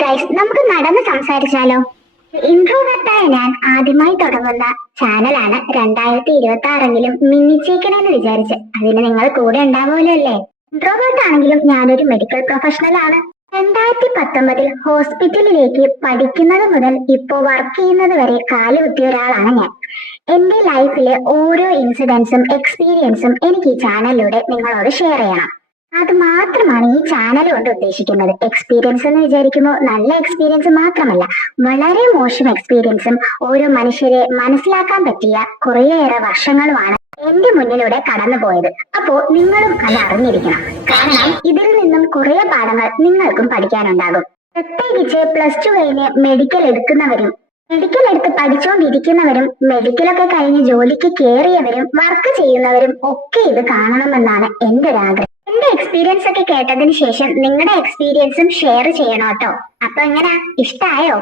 Guys, നമുക്ക് നടന്ന് സംസാരിച്ചാലോ? ഇൻട്രോവേർട്ടായ ഞാൻ ആദ്യമായി തുടങ്ങുന്ന ചാനലാണ് 2026 മിന്നിച്ചേക്കണെന്ന് വിചാരിച്ച്. അതിന് നിങ്ങൾ കൂടെ ഉണ്ടാവുമല്ലോ അല്ലേ? ഇൻട്രോവേർട്ട് ആണെങ്കിലും ഞാനൊരു മെഡിക്കൽ പ്രൊഫഷണൽ ആണ്. 2019 ഹോസ്പിറ്റലിലേക്ക് പഠിക്കുന്നത് മുതൽ ഇപ്പോ വർക്ക് ചെയ്യുന്നത് വരെ കാലുകുത്തിയ ഒരാളാണ് ഞാൻ. എന്റെ ലൈഫിലെ ഓരോ ഇൻസിഡൻസും എക്സ്പീരിയൻസും എനിക്ക് ഈ ചാനലിലൂടെ നിങ്ങളോട് ഷെയർ ചെയ്യണം. അത് മാത്രമാണ് ഈ ചാനൽ കൊണ്ട് ഉദ്ദേശിക്കുന്നത്. എക്സ്പീരിയൻസ് എന്ന് വിചാരിക്കുമ്പോൾ നല്ല എക്സ്പീരിയൻസ് മാത്രമല്ല, വളരെ മോശം എക്സ്പീരിയൻസും ഓരോ മനുഷ്യരെ മനസ്സിലാക്കാൻ പറ്റിയ കുറേയേറെ വർഷങ്ങളുമാണ് എന്റെ മുന്നിലൂടെ കടന്നുപോയത്. അപ്പോ നിങ്ങളും അത് അറിഞ്ഞിരിക്കണം. കാരണം ഇതിൽ നിന്നും കുറെ പാഠങ്ങൾ നിങ്ങൾക്കും പഠിക്കാനുണ്ടാകും. പ്രത്യേകിച്ച് +2 കഴിഞ്ഞ് മെഡിക്കൽ എടുക്കുന്നവരും, മെഡിക്കൽ എടുത്ത് പഠിച്ചുകൊണ്ടിരിക്കുന്നവരും, മെഡിക്കലൊക്കെ കഴിഞ്ഞ് ജോലിക്ക് കയറിയവരും, വർക്ക് ചെയ്യുന്നവരും ഒക്കെ ഇത് കാണണമെന്നാണ് എന്റെ ഒരു ആഗ്രഹം. എന്റെ എക്സ്പീരിയൻസ് ഒക്കെ കേട്ടതിന് ശേഷം നിങ്ങളുടെ എക്സ്പീരിയൻസും ഷെയർ ചെയ്യണം കേട്ടോ. അപ്പൊ എങ്ങനാ, ഇഷ്ടായോ?